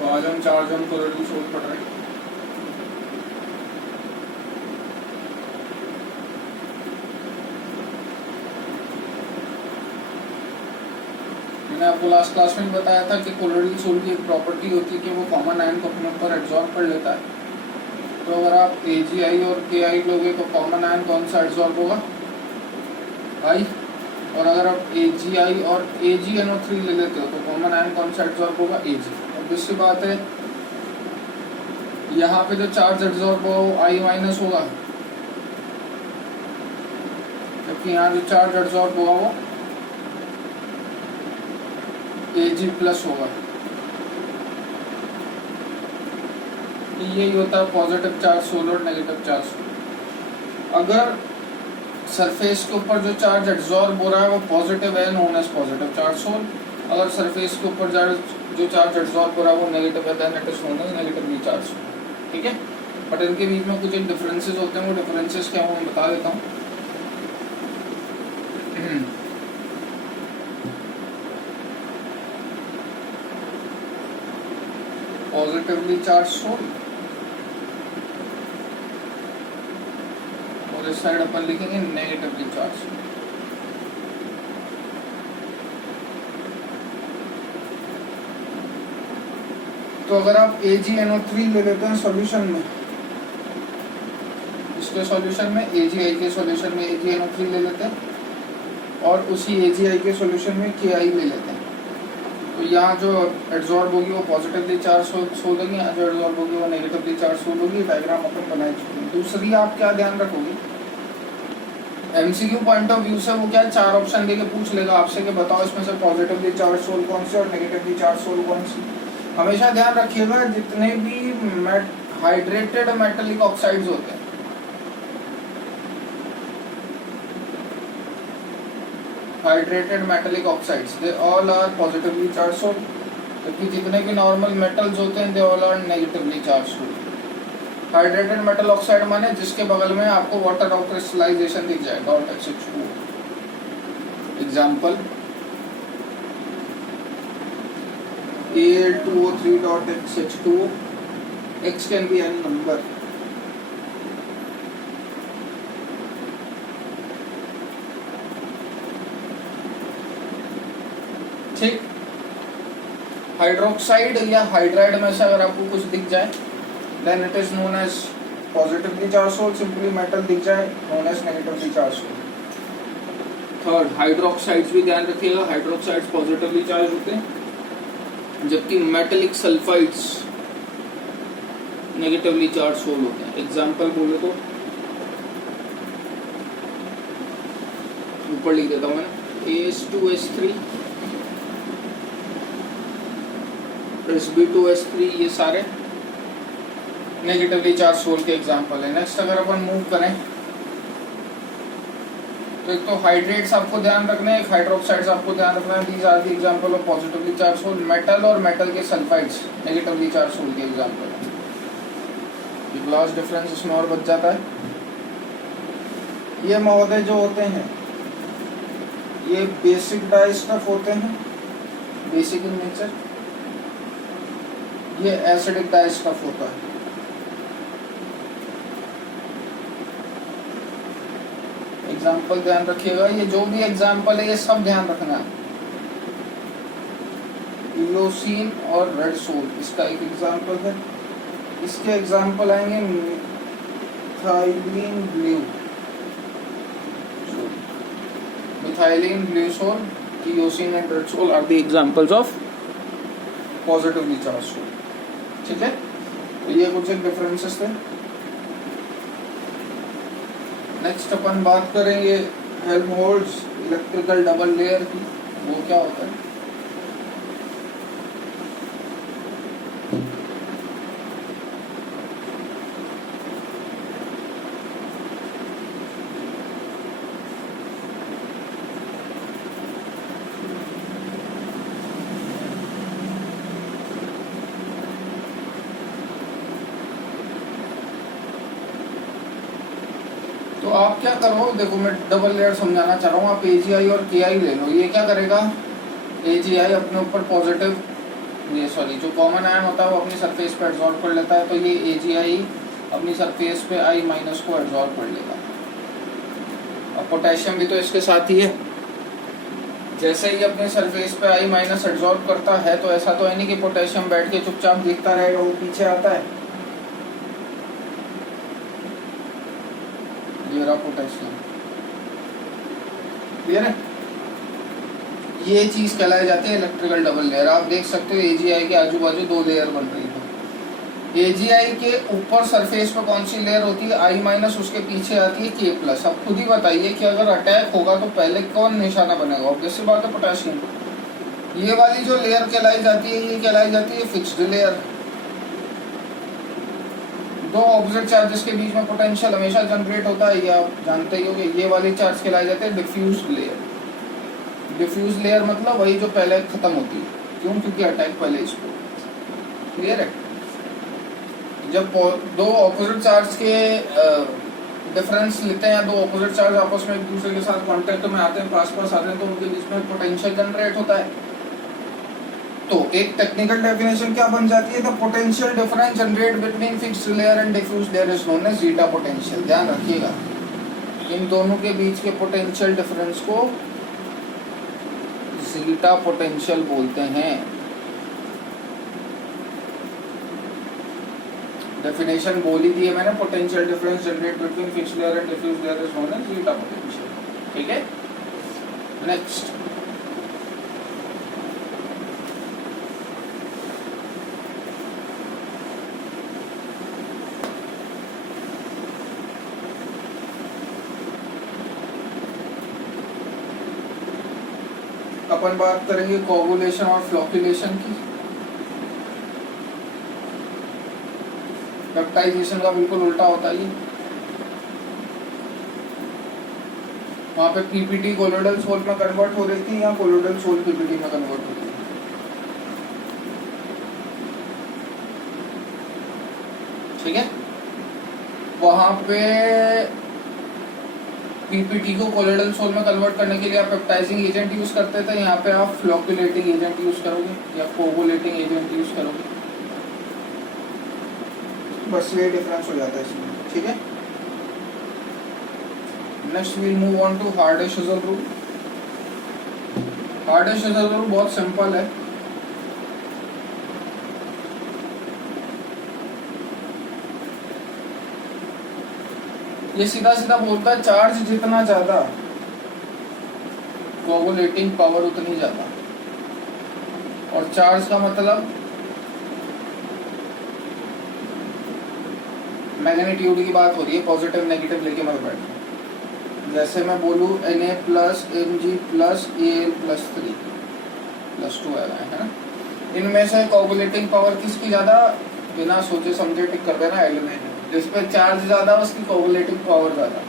तो आज हम 4 जन कोलोइडल सोल्व पढ़ रहे हैं। मैंने आपको लास्ट क्लास में बताया था कि कोलोइडल सोल्व की एक प्रॉपर्टी होती है कि वो कॉमन आयन को अपने ऊपर एब्जॉर्ब कर लेता है। तो अगर आप AgI और KI लोगे तो कॉमन आयन कौन सा एब्जॉर्ब होगा? I। और अगर आप AgI और AgNO3 ले लेते हो तो कॉमन आयन कौन सा एब्जॉर्ब होगा? Ag। अब दूसरी बात है, यहाँ पे जो चार्ज एब्जॉर्ब होगा वो I माइनस होगा, जबकि यहाँ जो चार्ज एब्जॉर्ब होगा वो Ag प्लस होगा। यही होता है पॉजिटिव चार्ज सोल और नेगेटिव चार्ज सोल। अगर सरफेस के ऊपर जो चार्ज एब्जॉर्ब हो रहा है वो पॉजिटिव है, known as positive charge sol. अगर सरफेस के ऊपर जो चार्ज एब्जॉर्ब हो रहा है वो नेगेटिव है, then it is known as negatively charge sol. ठीक है, बट इनके बीच में कुछ एक डिफरेंसेस होते हैं। वो डिफरेंसेस क्या मैं बता देता हूँ। पॉजिटिवली चार्ज सोल और इस साइड अपन लिखेंगे नेगेटिवली चार्ज सोल। तो अगर आप AgNO3 ले लेते हैं सॉल्यूशन में, इसके सॉल्यूशन में AgI के सॉल्यूशन में AgNO3 ले लेते हैं और उसी AgI के सॉल्यूशन में KI ले लेते हैं, तो यहाँ जो एब्जॉर्ब होगी वो पॉजिटिवली चार्ज सोल होगी, यहाँ जो एब्जॉर्ब होगी वो नेगेटिवली चार्ज सोल होगी। डायग्राम अपन बनाए चुके हैं। दूसरी आप क्या ध्यान रखोगे, MCQ पॉइंट ऑफ व्यू से वो क्या 4 ऑप्शन देके पूछ लेगा आपसे कि बताओ इसमें से पॉजिटिवली चार्ज सोल कौन सी और नेगेटिवली चार्ज सोल कौन सी। हमेशा ध्यान रखिएगा जितने भी हाइड्रेटेड मेटलिक ऑक्साइड्स होते हैं, hydrated metallic oxides they all are positively charge sol, जबकि जितने भी नॉर्मल मेटल्स होते हैं they all are negatively charge sol. Hydrated metal oxide माने जिसके बगल में आपको वाटर ऑफ क्रिस्टलाइजेशन दिख जाएगा और H2O। Example Al2O3.H2O, X can be any number। ठीक, हाइड्रोक्साइड या हाइड्राइड में से अगर आपको कुछ दिख जाए then it is known as positively charge sol. Simply metal दिख जाए known as negatively charge sol. Third, hydroxides भी ध्यान रखिएगा, हाइड्रोक्साइड्स पॉजिटिवली चार्ज होते हैं, जबकि metallic sulphides negatively charge sol होते हैं। एग्जांपल बोले तो ऊपर लिख देता हूं मैं, AS2S3, Sb2S3, ये सारे नेगेटिवली चार्ज सोल के एग्जांपल है। नेक्स्ट अगर अपन मूव करें तो एक तो हाइड्रेट्स आपको ध्यान रखना है, एक हाइड्रोक्साइड्स आपको ध्यान रखना है। These are the example of positively charge sol. Metal और मेटल के सल्फाइड्स नेगेटिवली चार्ज सोल के एग्जांपल है। एक लास्ट डिफरेंस इसमें और बच जाता है, ये महोदय जो होते हैं ये बेसिक डाइस्टफ होते हैं, बेसिक इन नेचर। ये एसिडिक डाइस्टफ होता है। एग्जाम्पल ध्यान रखिएगा, ये जो भी एग्जाम्पल है ये सब ध्यान रखना है। इयोसिन और रेड सोल इसका एक एग्जाम्पल है। इसके एग्जाम्पल आएंगे methylene blue, methylene glycerol, eosin and red sol are the examples of positively charge sol. ठीक है, तो ये कुछ एक डिफरेंसेस थे। नेक्स्ट अपन बात करेंगे हेल्महोल्ट्ज इलेक्ट्रिकल डबल लेयर की, वो क्या होता है। तो आप क्या करो, देखो मैं डबल लेयर समझाना चाह रहा हूँ। आप AgI और KI ले लो। ये क्या करेगा, AgI अपने ऊपर पॉजिटिव ये सॉरी जो कॉमन आयन होता है वो अपनी सरफेस पे एब्जॉर्ब कर लेता है, तो ये AgI अपनी सरफेस पे I माइनस को एब्जॉर्ब कर लेगा। अब पोटेशियम भी तो इसके साथ ही है, जैसे ही अपने सरफेस पे I माइनस एब्जॉर्ब करता है तो ऐसा तो है नहीं कि पोटेशियम बैठ के चुपचाप देखता रहेगा, वो पीछे आता है। ये रहा पोटेशियम, क्लियर है। ये चीज कहलाई जाती है इलेक्ट्रिकल डबल लेयर। आप देख सकते हो AgI के आजू बाजू 2 लेयर बन रही है। AgI के ऊपर सरफेस पे कौन सी लेयर होती है, I माइनस, उसके पीछे आती है K प्लस। अब खुद ही बताइए कि अगर अटैक होगा तो पहले कौन निशाना बनेगा, ऑब्वियस सी बात है पोटेशियम। ये वाली जो लेयर कहलाई जाती है, ये कहलाई जाती है फिक्स्ड लेयर। दो ऑपोजिट चार्जेस के बीच में पोटेंशियल हमेशा जनरेट होता है, ये आप जानते ही होंगे। ये वाली चार्ज कहलाई जाते हैं डिफ्यूज लेयर। डिफ्यूज लेयर मतलब वही जो पहले खत्म होती है, क्यों, क्योंकि अटैक पहले इसको, क्लियर है। जब दो ऑपोजिट चार्ज के डिफरेंस लेते हैं, दो ऑपोजिट चार्ज आपस में एक दूसरे के साथ कांटेक्ट में आते हैं, पास पास आते हैं, तो उनके बीच में पोटेंशियल जनरेट होता है। तो एक टेक्निकल डेफिनेशन क्या बन जाती है, the potential difference generate between fixed layer and diffuse layer is known as zeta potential. ध्यान रखिएगा, इन दोनों के बीच के पोटेंशियल डिफरेंस को जीटा पोटेंशियल बोलते हैं। डेफिनेशन बोल ही दी है मैंने, potential difference generate between fixed layer and diffuse layer is known as zeta potential. ठीक है, नेक्स्ट अपन बात करेंगे कोगुलेशन और फ्लोक्युलेशन की। पेप्टाइजेशन का बिल्कुल उल्टा होता है ये। वहां पे पीपीटी कोलोइडल सोल में कन्वर्ट हो रही थी, यहाँ कोलोइडल सोल पीपीटी में कन्वर्ट होती है। ठीक है, वहां पे पीपीटी को कोलोइडल सोल में कन्वर्ट करने के लिए आप पेप्टाइजिंग एजेंट यूज करते थे, यहाँ पे आप फ्लोक्युलेटिंग एजेंट यूज करोगे या कोगुलेटिंग एजेंट यूज करोगे। बस ये डिफरेंस हो जाता है इसमें। ठीक है, next we'll move on to Hardy Schulze rule. Hardy Schulze rule बहुत सिंपल है। ये सीधा सीधा बोलता है चार्ज जितना ज्यादा कोगुलेटिंग पावर उतनी ज्यादा, और चार्ज का मतलब मैग्नीट्यूड की बात हो रही है, पॉजिटिव नेगेटिव लेके मत बैठो। जैसे मैं बोलूँ Na plus Mg plus Al plus 3 plus 2 है ना, इनमें से कोगुलेटिंग पावर किसकी ज्यादा, बिना सोचे समझे टिक कर देना एलिमेंट जिस पे चार्ज ज्यादा उसकी कोगुलेटिंग पावर ज्यादा।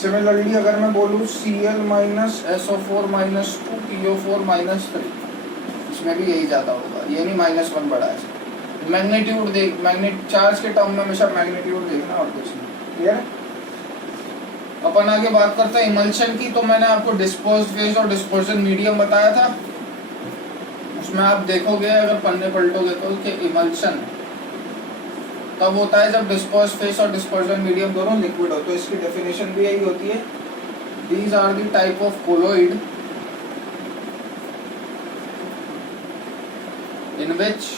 सिमिलरली अगर मैं बोलूँ Cl minus SO4 minus 2 PO4 minus 3, इसमें भी यही ज्यादा होगा, ये नहीं -1 बड़ा है। मैग्नीट्यूड देख, चार्ज के टर्म में हमेशा मैग्नीट्यूड देखना और कुछ नहीं। क्लियर है। अपन आगे बात करते हैं इमल्शन की। तो मैंने आपको डिस्पोज्ड फेज और डिस्पर्जन मीडियम बताया था, उसमें आप देखोगे अगर पन्ने पलटोगे तो कि इमल्शन तब होता है जब डिस्पर्स्ड फेज और डिस्पर्जन मीडियम दोनों लिक्विड हो। तो इसकी डेफिनेशन भी यही होती है, these are the type of colloid in which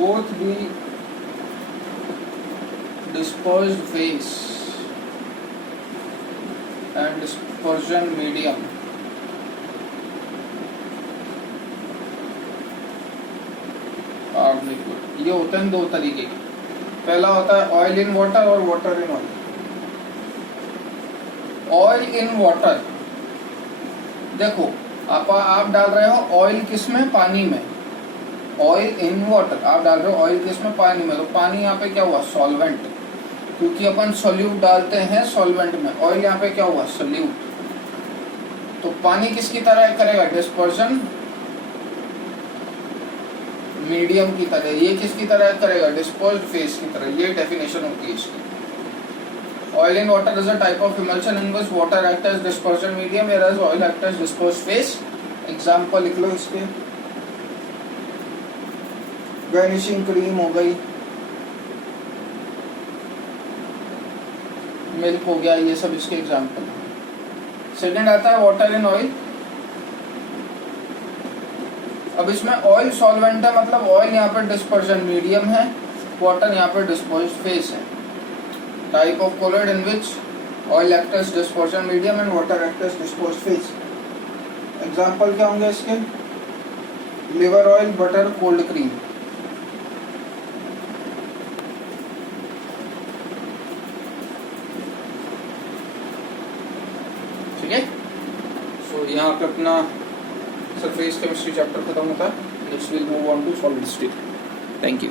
both the dispersed phase and dispersion medium are liquid। ये होते हैं दो तरीके के। पहला होता है ऑयल इन वाटर और water in oil. Oil in water, देखो आप डाल रहे हो ऑयल किस में, पानी में। ऑयल इन वाटर आप डाल रहे हो ऑयल किसमें, पानी में। तो पानी यहाँ पे क्या हुआ, सॉल्वेंट, क्योंकि अपन सोल्यूट डालते हैं सॉल्वेंट में। ऑयल यहाँ पे क्या हुआ, सोल्यूट। तो पानी किसकी तरह करेगा, डिस्पर्जन मीडियम की तरह। ये किसकी तरह करेगा, डिस्पर्स्ड फेज की तरह। ये डेफिनेशन होती है इसकी। Oil in water is a type of emulsion in which water act as dispersion medium, whereas oil act as dispersed phase example लिख लो इसके, वैनिशिंग क्रीम हो गई, मिल्क हो गया, ये सब इसके एग्जाम्पल हैं। सेकेंड आता है वाटर इन ऑयल। अब इसमें ऑयल सॉल्वेंट है, मतलब ऑयल यहाँ पर डिस्पर्जन मीडियम है, वाटर यहाँ पर डिस्पोज्ड फेस है। Type of colloid in which oil act as dispersion medium and water act as disposed phase. Example क्या होंगे इसके, liver oil, butter, cold cream. ठीक है, सो यहाँ पे अपना सरफेस केमिस्ट्री चैप्टर खत्म होता है। Next will move on to solid state. Thank you.